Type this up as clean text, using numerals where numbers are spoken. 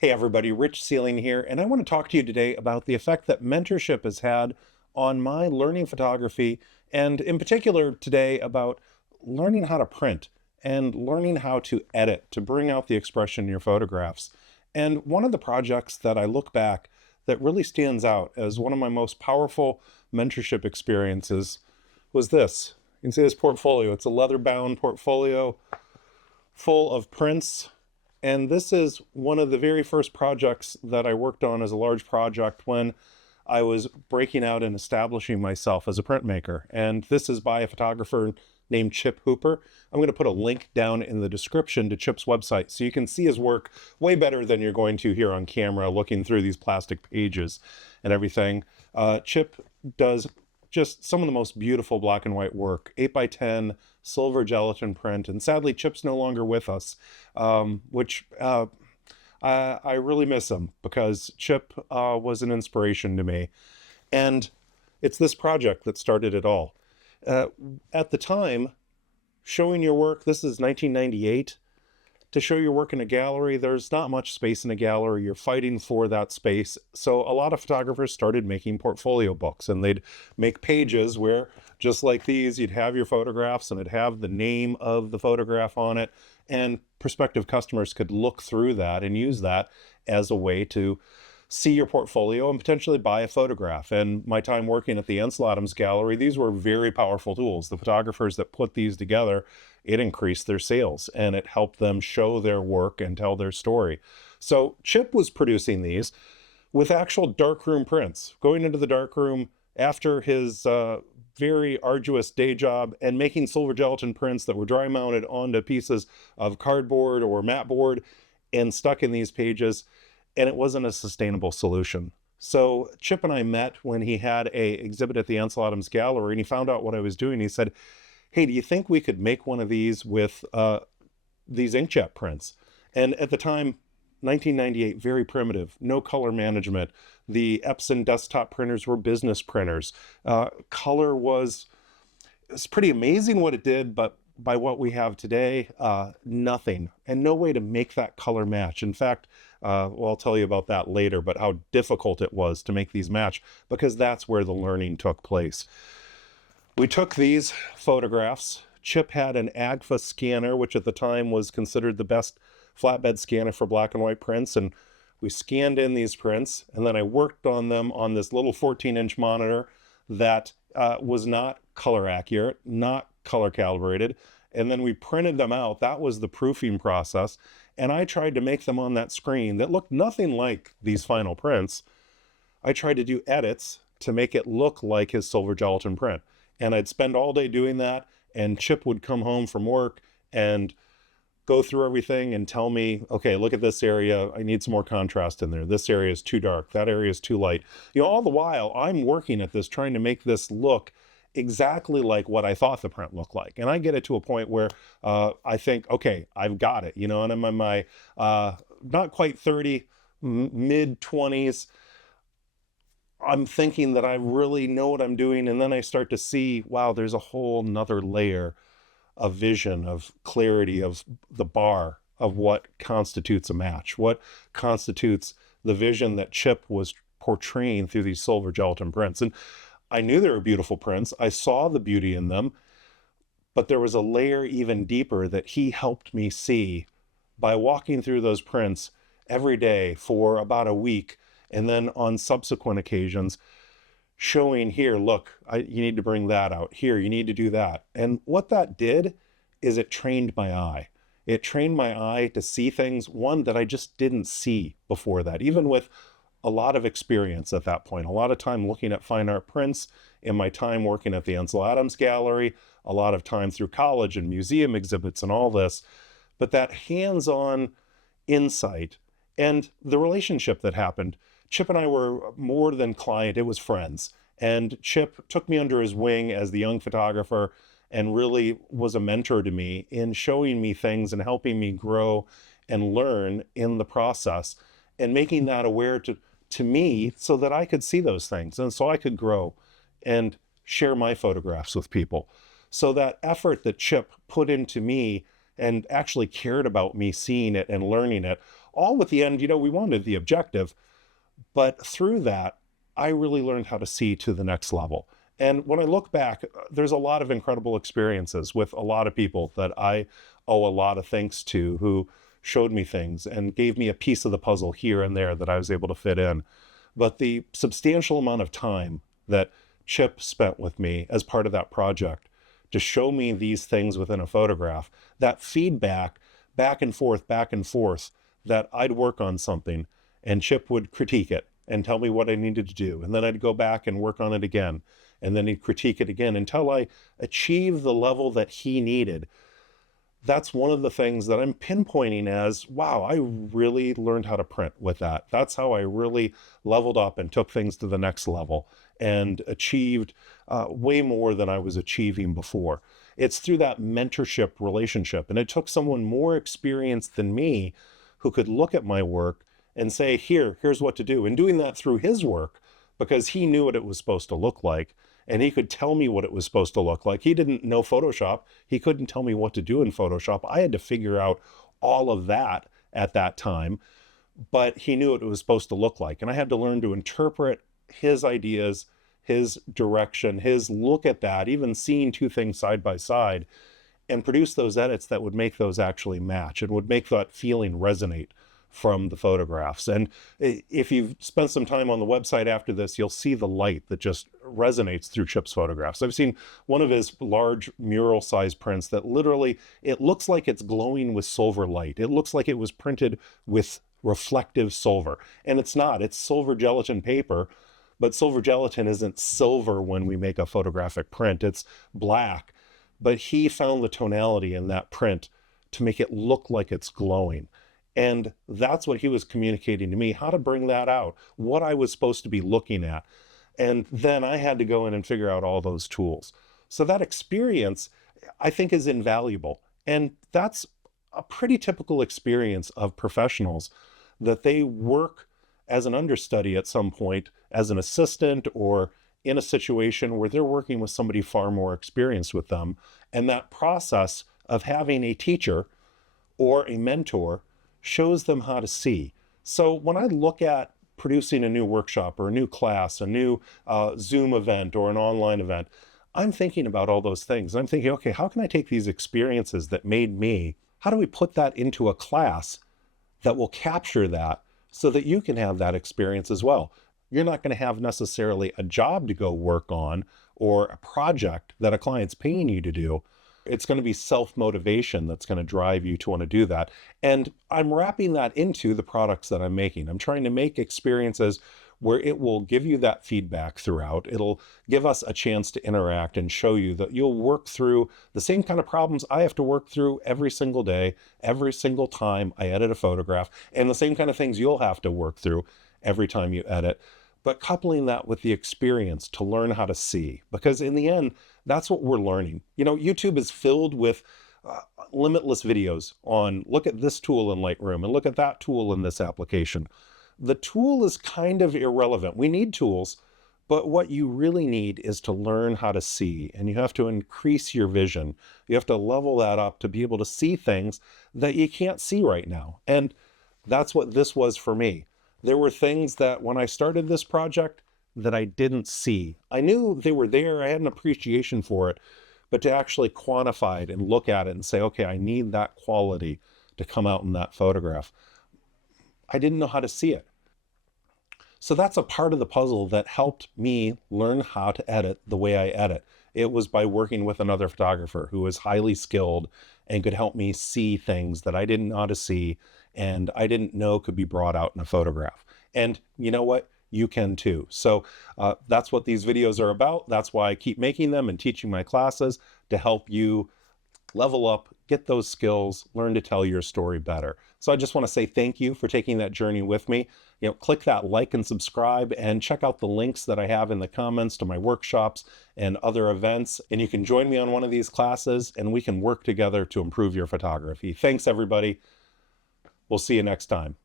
Hey everybody, Rich Sealing here, and I want to talk to you today about the effect that mentorship has had on my learning photography, and in particular today about learning how to print and learning how to edit to bring out the expression in your photographs. And one of the projects that I look back that really stands out as one of my most powerful mentorship experiences was this. You can see this portfolio. It's a leather-bound portfolio full of prints, and this is one of the very first projects that I worked on as a large project when I was breaking out and establishing myself as a printmaker. And this is by a photographer named Chip Hooper. I'm going to put a link down in the description to Chip's website so you can see his work way better than you're going to here on camera looking through these plastic pages and everything. Chip does just some of the most beautiful black and white work, 8x10 silver gelatin print. And sadly, Chip's no longer with us, which I really miss him because Chip was an inspiration to me. And it's this project that started it all. At the time, showing your work, this is 1998, to show your work in a gallery, there's not much space in a gallery. You're fighting for that space. So a lot of photographers started making portfolio books, and they'd make pages where, just like these, you'd have your photographs and it'd have the name of the photograph on it. And prospective customers could look through that and use that as a way to see your portfolio and potentially buy a photograph. And my time working at the Ansel Adams Gallery, these were very powerful tools. The photographers that put these together, it increased their sales and it helped them show their work and tell their story. So Chip was producing these with actual darkroom prints, going into the darkroom after his very arduous day job and making silver gelatin prints that were dry mounted onto pieces of cardboard or mat board and stuck in these pages. And it wasn't a sustainable solution. So Chip and I met when he had a exhibit at the Ansel Adams Gallery, and he found out what I was doing. He said, "Hey, do you think we could make one of these with these inkjet prints?" And at the time, 1998, very primitive, no color management. The Epson desktop printers were business printers. Color was, it's pretty amazing what it did, but by what we have today, nothing, and no way to make that color match. In fact, well, I'll tell you about that later, but how difficult it was to make these match because that's where the learning took place. We took these photographs. Chip had an AGFA scanner, which at the time was considered the best flatbed scanner for black and white prints, and we scanned in these prints, and then I worked on them on this little 14-inch monitor that was not color accurate, not color calibrated, and then we printed them out. That was the proofing process, and I tried to make them on that screen that looked nothing like these final prints. I tried to do edits to make it look like his silver gelatin print, and I'd spend all day doing that, and Chip would come home from work and go through everything and tell me, okay, look at this area. I need some more contrast in there. This area is too dark. That area is too light. You know, all the while I'm working at this, trying to make this look exactly like what I thought the print looked like. And I get it to a point where I think, okay, I've got it, you know, and I'm in my not quite 30, mid 20s. I'm thinking that I really know what I'm doing. And then I start to see, wow, there's a whole nother layer of vision, of clarity, of the bar of what constitutes a match, what constitutes the vision that Chip was portraying through these silver gelatin prints. And I knew they were beautiful prints. I saw the beauty in them, but there was a layer even deeper that he helped me see by walking through those prints every day for about a week. And then on subsequent occasions, showing here, look, you need to bring that out. Here, you need to do that. And what that did is it trained my eye. It trained my eye to see things, one, that I just didn't see before that, even with a lot of experience at that point, a lot of time looking at fine art prints in my time working at the Ansel Adams Gallery, a lot of time through college and museum exhibits and all this. But that hands-on insight and the relationship that happened, Chip and I were more than client, it was friends. And Chip took me under his wing as the young photographer and really was a mentor to me in showing me things and helping me grow and learn in the process and making that aware to me so that I could see those things and so I could grow and share my photographs with people. So that effort that Chip put into me and actually cared about me seeing it and learning it all with the end, we wanted the objective, but through that, I really learned how to see to the next level. And when I look back, there's a lot of incredible experiences with a lot of people that I owe a lot of thanks to, who showed me things and gave me a piece of the puzzle here and there that I was able to fit in. But the substantial amount of time that Chip spent with me as part of that project to show me these things within a photograph, that feedback back and forth, that I'd work on something and Chip would critique it and tell me what I needed to do. And then I'd go back and work on it again. And then he'd critique it again until I achieved the level that he needed. That's one of the things that I'm pinpointing as, wow, I really learned how to print with that. That's how I really leveled up and took things to the next level and achieved way more than I was achieving before. It's through that mentorship relationship. And it took someone more experienced than me who could look at my work and say, here's what to do. And doing that through his work, because he knew what it was supposed to look like. And he could tell me what it was supposed to look like. He didn't know Photoshop. He couldn't tell me what to do in Photoshop. I had to figure out all of that at that time, but he knew what it was supposed to look like. And I had to learn to interpret his ideas, his direction, his look at that, even seeing two things side by side, and produce those edits that would make those actually match and would make that feeling resonate from the photographs. And if you've spent some time on the website after this, you'll see the light that just resonates through Chip's photographs. I've seen one of his large mural size prints that literally, it looks like it's glowing with silver light. It looks like it was printed with reflective silver. And it's not, it's silver gelatin paper, but silver gelatin isn't silver when we make a photographic print, it's black. But he found the tonality in that print to make it look like it's glowing. And that's what he was communicating to me, how to bring that out, what I was supposed to be looking at. And then I had to go in and figure out all those tools. So that experience, I think, is invaluable. And that's a pretty typical experience of professionals, that they work as an understudy at some point, as an assistant, or in a situation where they're working with somebody far more experienced with them. And that process of having a teacher or a mentor shows them how to see. So when I look at producing a new workshop or a new class, a new Zoom event or an online event, I'm thinking about all those things. I'm thinking, okay, how can I take these experiences that made me, how do we put that into a class that will capture that so that you can have that experience as well? You're not going to have necessarily a job to go work on or a project that a client's paying you to do. It's going to be self-motivation that's going to drive you to want to do that. And I'm wrapping that into the products that I'm making. I'm trying to make experiences where it will give you that feedback throughout. It'll give us a chance to interact and show you that you'll work through the same kind of problems I have to work through every single day, every single time I edit a photograph, and the same kind of things you'll have to work through every time you edit. But coupling that with the experience to learn how to see, because in the end, that's what we're learning. YouTube is filled with limitless videos on, look at this tool in Lightroom and look at that tool in this application. The tool is kind of irrelevant. We need tools, but what you really need is to learn how to see, and you have to increase your vision. You have to level that up to be able to see things that you can't see right now. And that's what this was for me. There were things that when I started this project that I didn't see. I knew they were there. I had an appreciation for it, but to actually quantify it and look at it and say, okay, I need that quality to come out in that photograph, I didn't know how to see it. So that's a part of the puzzle that helped me learn how to edit the way I edit. It was by working with another photographer who was highly skilled and could help me see things that I didn't know how to see and I didn't know could be brought out in a photograph. And you know what? You can too. So that's what these videos are about. That's why I keep making them and teaching my classes, to help you level up, get those skills, learn to tell your story better. So I just want to say thank you for taking that journey with me. Click that like and subscribe, and check out the links that I have in the comments to my workshops and other events. And you can join me on one of these classes and we can work together to improve your photography. Thanks, everybody. We'll see you next time.